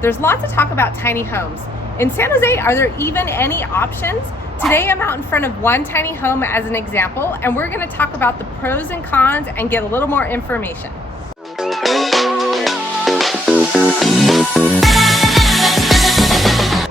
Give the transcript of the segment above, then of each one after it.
There's lots of talk about tiny homes. In San Jose, are there even any options? Today I'm out in front of one tiny home as an example, and we're going to talk about the pros and cons and get a little more information.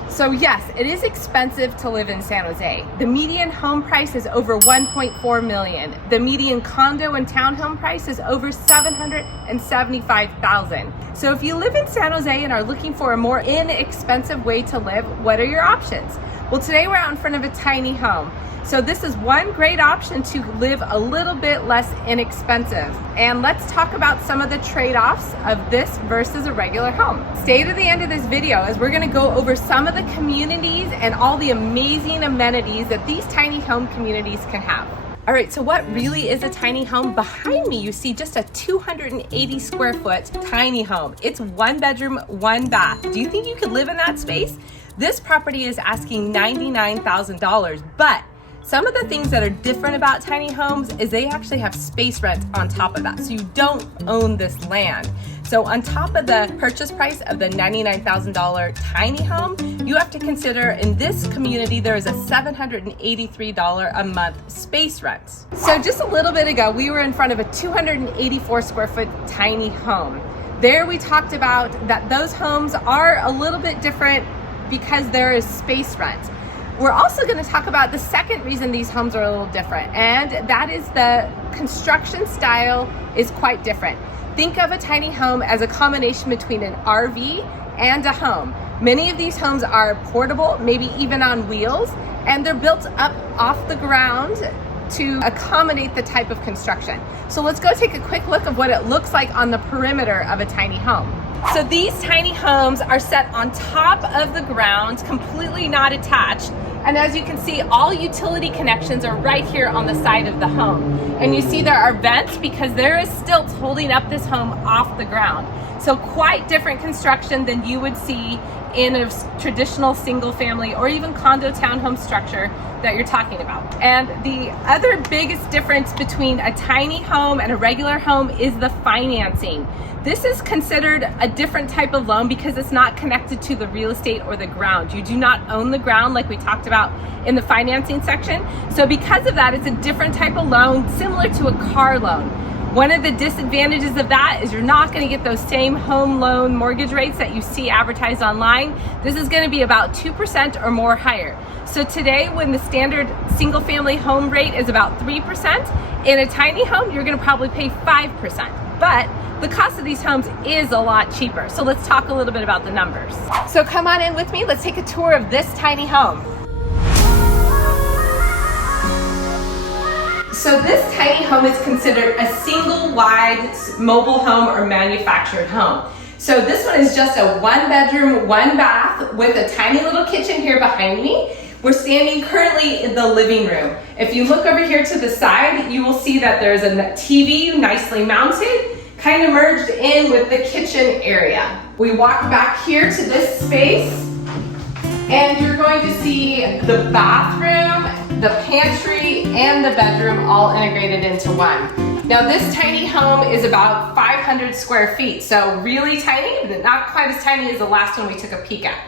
So yes, it is expensive to live in San Jose. The median home price is over $1.4 million. The median condo and townhome price is over $775,000. So if you live in San Jose and are looking for a more inexpensive way to live, what are your options? Well, today we're out in front of a tiny home. So this is one great option to live a little bit less inexpensive. And let's talk about some of the trade-offs of this versus a regular home. Stay to the end of this video as we're gonna go over some of the communities and all the amazing amenities that these tiny home communities can have. All right, so what really is a tiny home? Behind me, you see just a 280 square foot tiny home. It's 1 bedroom, 1 bath. Do you think you could live in that space? This property is asking $99,000, but some of the things that are different about tiny homes is they actually have space rent on top of that. So you don't own this land. So on top of the purchase price of the $99,000 tiny home, you have to consider in this community, there is a $783 a month space rent. So just a little bit ago, we were in front of a 284 square foot tiny home. There we talked about that those homes are a little bit different because there is space rent. We're also going to talk about the second reason these homes are a little different, and that is the construction style is quite different. Think of a tiny home as a combination between an RV and a home. Many of these homes are portable, maybe even on wheels, and they're built up off the ground to accommodate the type of construction. So let's go take a quick look of what it looks like on the perimeter of a tiny home. So these tiny homes are set on top of the ground, completely not attached. And as you can see, all utility connections are right here on the side of the home. And you see there are vents because there is stilts holding up this home off the ground. So quite different construction than you would see in a traditional single family or even condo townhome structure that you're talking about. And the other biggest difference between a tiny home and a regular home is the financing. This is considered a different type of loan because it's not connected to the real estate or the ground. You do not own the ground like we talked about in the financing section. So because of that, it's a different type of loan, similar to a car loan. One of the disadvantages of that is you're not going to get those same home loan mortgage rates that you see advertised online. This is going to be about 2% or more higher. So today, when the standard single family home rate is about 3%, in a tiny home, you're going to probably pay 5%. But the cost of these homes is a lot cheaper. So let's talk a little bit about the numbers. So come on in with me. Let's take a tour of this tiny home. So this tiny home is considered a single wide mobile home or manufactured home. So this one is just a 1 bedroom, 1 bath with a tiny little kitchen here behind me. We're standing currently in the living room. If you look over here to the side, you will see that there's a TV nicely mounted, kind of merged in with the kitchen area. We walk back here to this space, and you're going to see the bathroom, the pantry, and the bedroom all integrated into one. Now this tiny home is about 500 square feet, so really tiny, but not quite as tiny as the last one we took a peek at.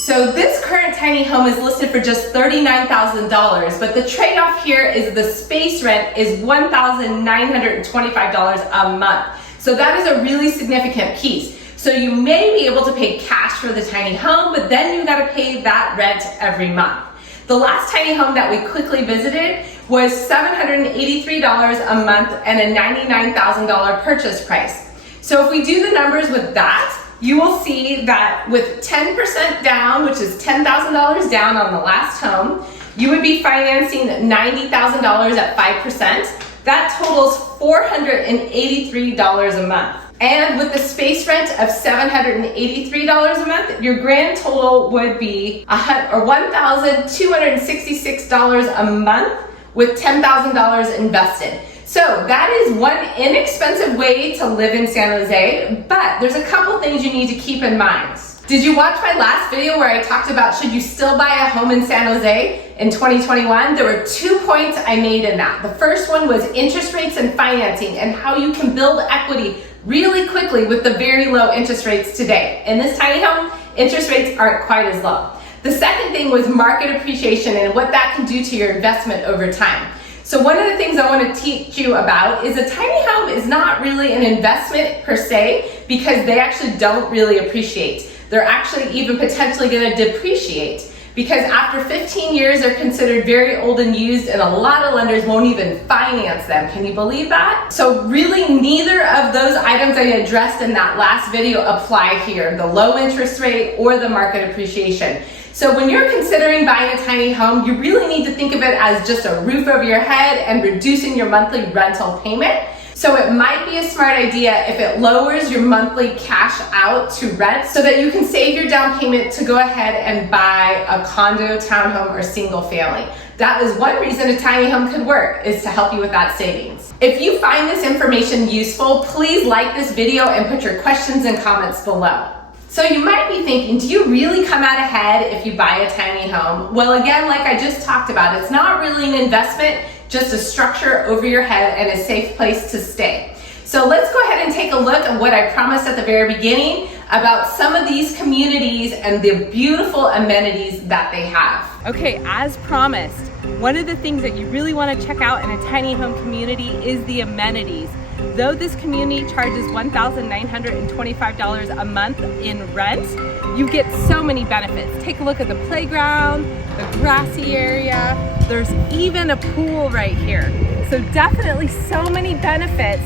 So this current tiny home is listed for just $39,000, but the trade-off here is the space rent is $1,925 a month. So that is a really significant piece. So you may be able to pay cash for the tiny home, but then you gotta pay that rent every month. The last tiny home that we quickly visited was $783 a month and a $99,000 purchase price. So if we do the numbers with that, you will see that with 10% down, which is $10,000 down on the last home, you would be financing $90,000 at 5%. That totals $483 a month. And with the space rent of $783 a month, your grand total would be $1,266 a month with $10,000 invested. So that is one inexpensive way to live in San Jose, but there's a couple things you need to keep in mind. Did you watch my last video where I talked about should you still buy a home in San Jose in 2021? There were 2 points I made in that. The first one was interest rates and financing and how you can build equity really quickly with the very low interest rates today. In this tiny home, interest rates aren't quite as low. The second thing was market appreciation and what that can do to your investment over time. So one of the things I want to teach you about is a tiny home is not really an investment per se, because they actually don't really appreciate. They're actually even potentially going to depreciate, because after 15 years they're considered very old and used, and a lot of lenders won't even finance them. Can you believe that? So really neither of those items I addressed in that last video apply here, the low interest rate or the market appreciation. So when you're considering buying a tiny home, you really need to think of it as just a roof over your head and reducing your monthly rental payment. So it might be a smart idea if it lowers your monthly cash out to rent so that you can save your down payment to go ahead and buy a condo, townhome, or single family. That is one reason a tiny home could work, is to help you with that savings. If you find this information useful, please like this video and put your questions and comments below. So you might be thinking, do you really come out ahead if you buy a tiny home? Well, again, like I just talked about, it's not really an investment, just a structure over your head and a safe place to stay. So let's go ahead and take a look at what I promised at the very beginning about some of these communities and the beautiful amenities that they have. Okay, as promised, one of the things that you really want to check out in a tiny home community is the amenities. Though this community charges $1,925 a month in rent, you get so many benefits. Take a look at the playground, the grassy area. There's even a pool right here. So definitely so many benefits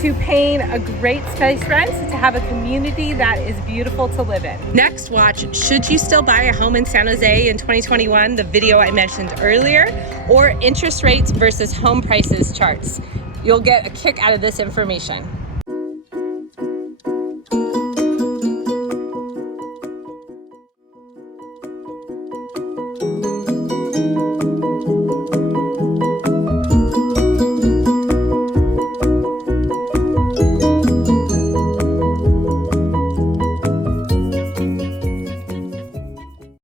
to paying a great space rent to have a community that is beautiful to live in. Next, watch Should You Still Buy a Home in San Jose in 2021, the video I mentioned earlier, or interest rates versus home prices charts. You'll get a kick out of this information.